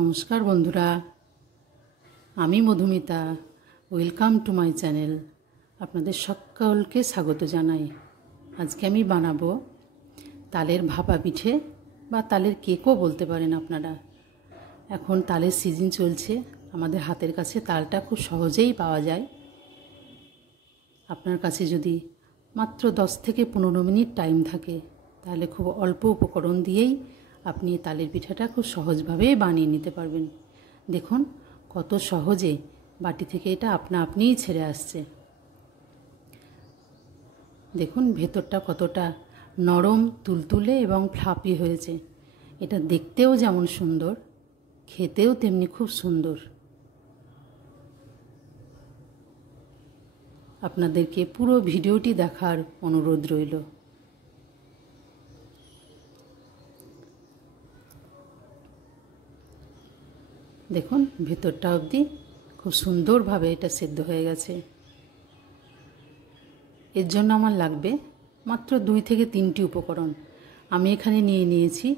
নমস্কার বন্ধুরা, আমি Madhumita. Welcome to my channel. আপনাদের সকলকে স্বাগত জানাই। আজকে আমি বানাবো তালের ভাপা পিঠে বা তালের কেকও বলতে পারেন আপনারা। এখন তালের সিজন চলছে, আমাদের হাতের কাছে তালটা খুব সহজেই পাওয়া যায়। আপনার কাছে যদি মাত্র 10 থেকে 15 মিনিট টাইম থাকে, তাহলে খুব অল্প উপকরণ দিয়েই আপনি তালের পিঠাটা খুব সহজভাবেই বানিয়ে নিতে পারবেন। দেখুন কত সহজে বাটি থেকে এটা আপনা আপনিই ছেড়ে আসছে। দেখুন ভেতরটা কতটা নরম, তুলতুলে এবং ফ্লাফি হয়েছে। এটা দেখতেও যেমন সুন্দর, খেতেও তেমনি খুব সুন্দর। আপনাদেরকে পুরো ভিডিওটি দেখার অনুরোধ রইল। দেখুন ভেতরটা অবধি খুব সুন্দরভাবে এটা সেদ্ধ হয়ে গেছে। এর জন্য আমার লাগবে মাত্র 2 থেকে 3টি উপকরণ। আমি এখানে নিয়েছি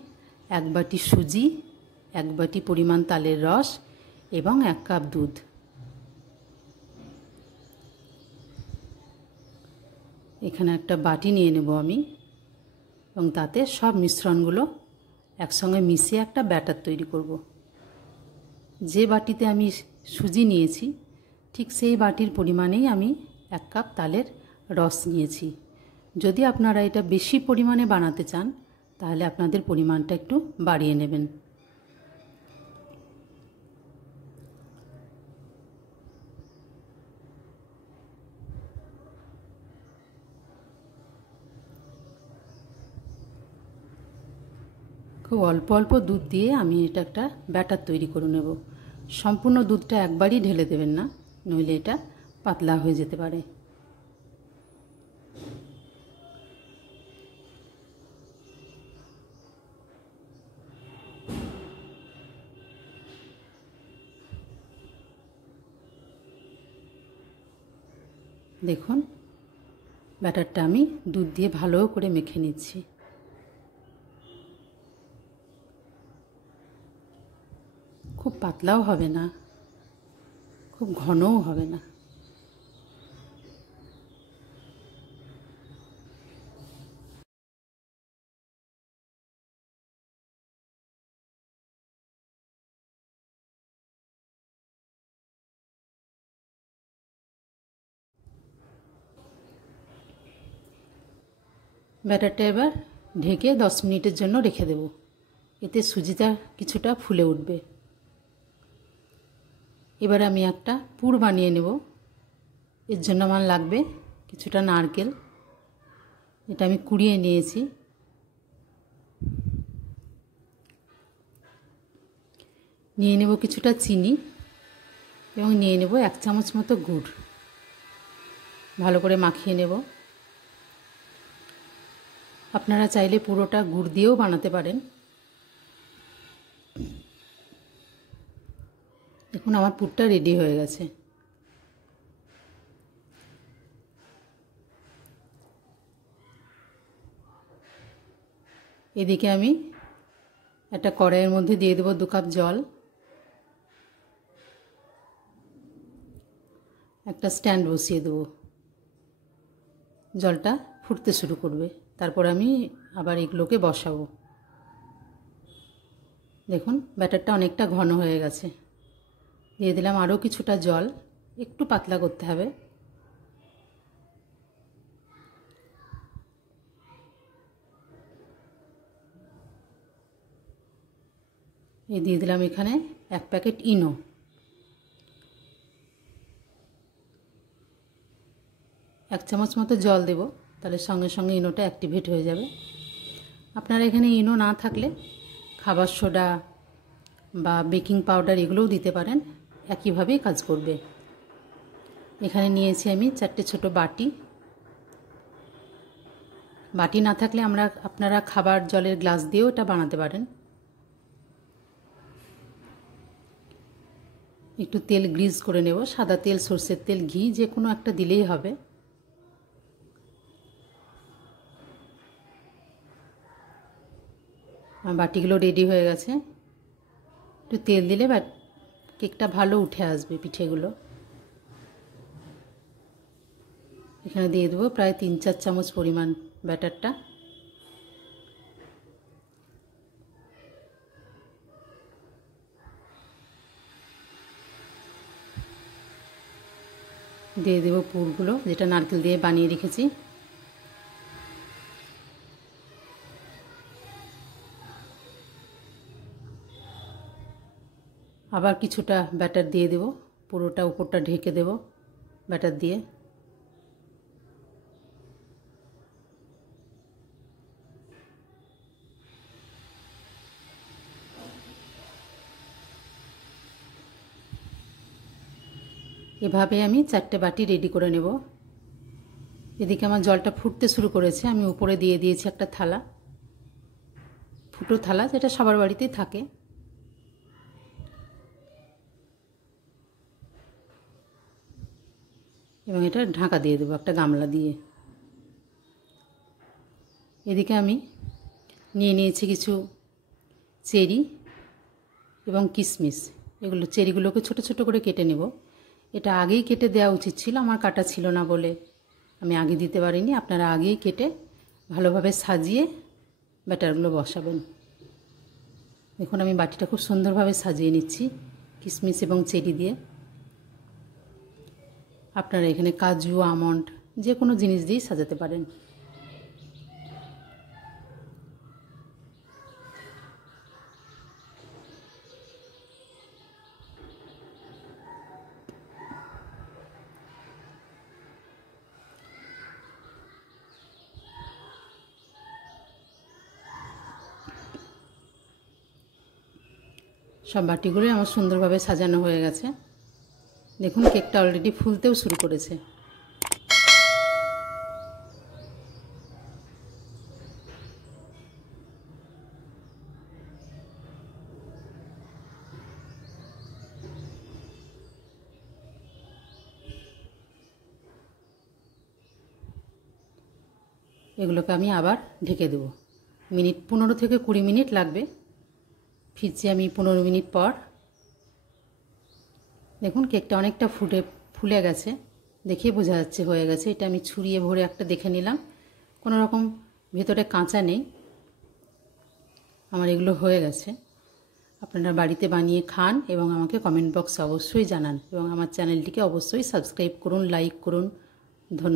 1 বাটি সুজি, 1 বাটি পরিমাণ তালের রস এবং 1 কাপ দুধ। এখানে একটা বাটি নিয়ে নেব আমি, এবং তাতে সব মিশ্রণগুলো একসঙ্গে মিশিয়ে একটা ব্যাটার তৈরি করব। যে বাটিতে আমি সুজি নিয়েছি, ঠিক সেই বাটির পরিমাণেই আমি 1 কাপ তালের রস নিয়েছি। যদি আপনারা এটা বেশি পরিমাণে বানাতে চান, তাহলে আপনাদের পরিমাণটা একটু বাড়িয়ে নেবেন। খুব অল্প অল্প দুধ দিয়ে আমি এটা একটা ব্যাটার তৈরি করে নেব। সম্পূর্ণ দুধটা একবারই ঢেলে দেবেন না, নইলে এটা পাতলা হয়ে যেতে পারে। দেখুন ব্যাটারটা আমি দুধ দিয়ে ভালো করে মেখে নিচ্ছি। খুব পাতলাও হবে না, খুব ঘনও হবে না। ব্যাটারটা এবার ঢেকে 10 মিনিটের জন্য রেখে দেব। এতে সুজিটা কিছুটা ফুলে উঠবে। এবার আমি একটা পুর বানিয়ে নেব। এর জন্য আমার লাগবে কিছুটা নারকেল, এটা আমি কুড়িয়ে নিয়েছি। নিয়ে নেব কিছুটা চিনি এবং নিয়ে নেব 1 চামচ মতো গুড়। ভালো করে মাখিয়ে নেব। আপনারা চাইলে পুরোটা গুড় দিয়েও বানাতে পারেন। দেখুন আমার পুরটা রেডি হয়ে গেছে। এদিকে আমি একটা কড়াইয়ের মধ্যে দিয়ে দেবো 2 কাপ জল। একটা স্ট্যান্ড বসিয়ে দেবো। জলটা ফুটতে শুরু করবে, তারপর আমি আবার এগুলোকে বসাবো। দেখুন ব্যাটারটা অনেকটা ঘন হয়ে গেছে। দিয়ে দিলাম আরও কিছুটা জল, একটু পাতলা করতে হবে। এই দিয়ে দিলাম এখানে 1 প্যাকেট ইনো। এক চামচ মতো জল দেব, তাহলে সঙ্গে সঙ্গে ইনোটা অ্যাক্টিভেট হয়ে যাবে। আপনারা এখানে ইনো না থাকলে খাবার সোডা বা বেকিং পাউডার এগুলোও দিতে পারেন, একইভাবেই কাজ করবে। এখানে নিয়েছি আমি 4টে ছোট বাটি। বাটি না থাকলে আপনারা খাবার জলের গ্লাস দিয়েও এটা বানাতে পারেন। একটু তেল গ্রিজ করে নেব, সাদা তেল, সরষের তেল, ঘি যে কোনো একটা দিলেই হবে। বাটিগুলো রেডি হয়ে গেছে। একটু তেল দিলে কেকটা ভালো উঠে আসবে পিঠেগুলো। এখানে দিয়ে দেবো প্রায় 3-4 চামচ পরিমাণ ব্যাটারটা। দিয়ে দেবো পুরগুলো, যেটা নারকেল দিয়ে বানিয়ে রেখেছি। আবার কিছুটা ব্যাটার দিয়ে দেব, পুরোটা উপরটা ঢেকে দেব ব্যাটার দিয়ে। এভাবে আমি 4টে বাটি রেডি করে নেব। এদিকে আমার জলটা ফুটতে শুরু করেছে, আমি উপরে দিয়ে দিয়েছি একটা থালা, ফুটো থালা, যেটা সবার বাড়িতেই থাকে। এবং এটা ঢাকা দিয়ে দেবো একটা গামলা দিয়ে। এদিকে আমি নিয়ে নিয়েছি কিছু চেরি এবং কিশমিশ। এগুলো চেরিগুলোকে ছোট ছোট করে কেটে নেব। এটা আগেই কেটে দেওয়া উচিত ছিল, আমার কাটা ছিল না বলে আমি আগে দিতে পারিনি। আপনারা আগেই কেটে ভালোভাবে সাজিয়ে ব্যাটারগুলো বসাবেন। দেখুন আমি বাটিটা খুব সুন্দরভাবে সাজিয়ে নিচ্ছি কিশমিশ এবং চেরি দিয়ে। আপনারা এখানে কাজু, আমন্ড যে কোনো জিনিস দিয়েই সাজাতে পারেন। সব বাটিগুলোই আমার সুন্দরভাবে সাজানো হয়ে গেছে। দেখুন কেকটা অলরেডি ফুলতেও শুরু করেছে। এগুলোকে আমি আবার ঢেকে দেব। 15 থেকে 20 মিনিট লাগবে। ফিরছি আমি 15 মিনিট পর। দেখুন কেকটা অনেকটা ফুলে গেছে, দেখেই বোঝা যাচ্ছে হয়ে গেছে। এটা আমি ছুরিয়ে ভরে একটা দেখে নিলাম, কোনো রকম ভেতরে কাঁচা নেই। আমার এগুলো হয়ে গেছে। আপনারা বাড়িতে বানিয়ে খান এবং আমাকে কমেন্ট বক্সে অবশ্যই জানান, এবং আমার চ্যানেলটিকে অবশ্যই সাবস্ক্রাইব করুন, লাইক করুন। ধন্যবাদ।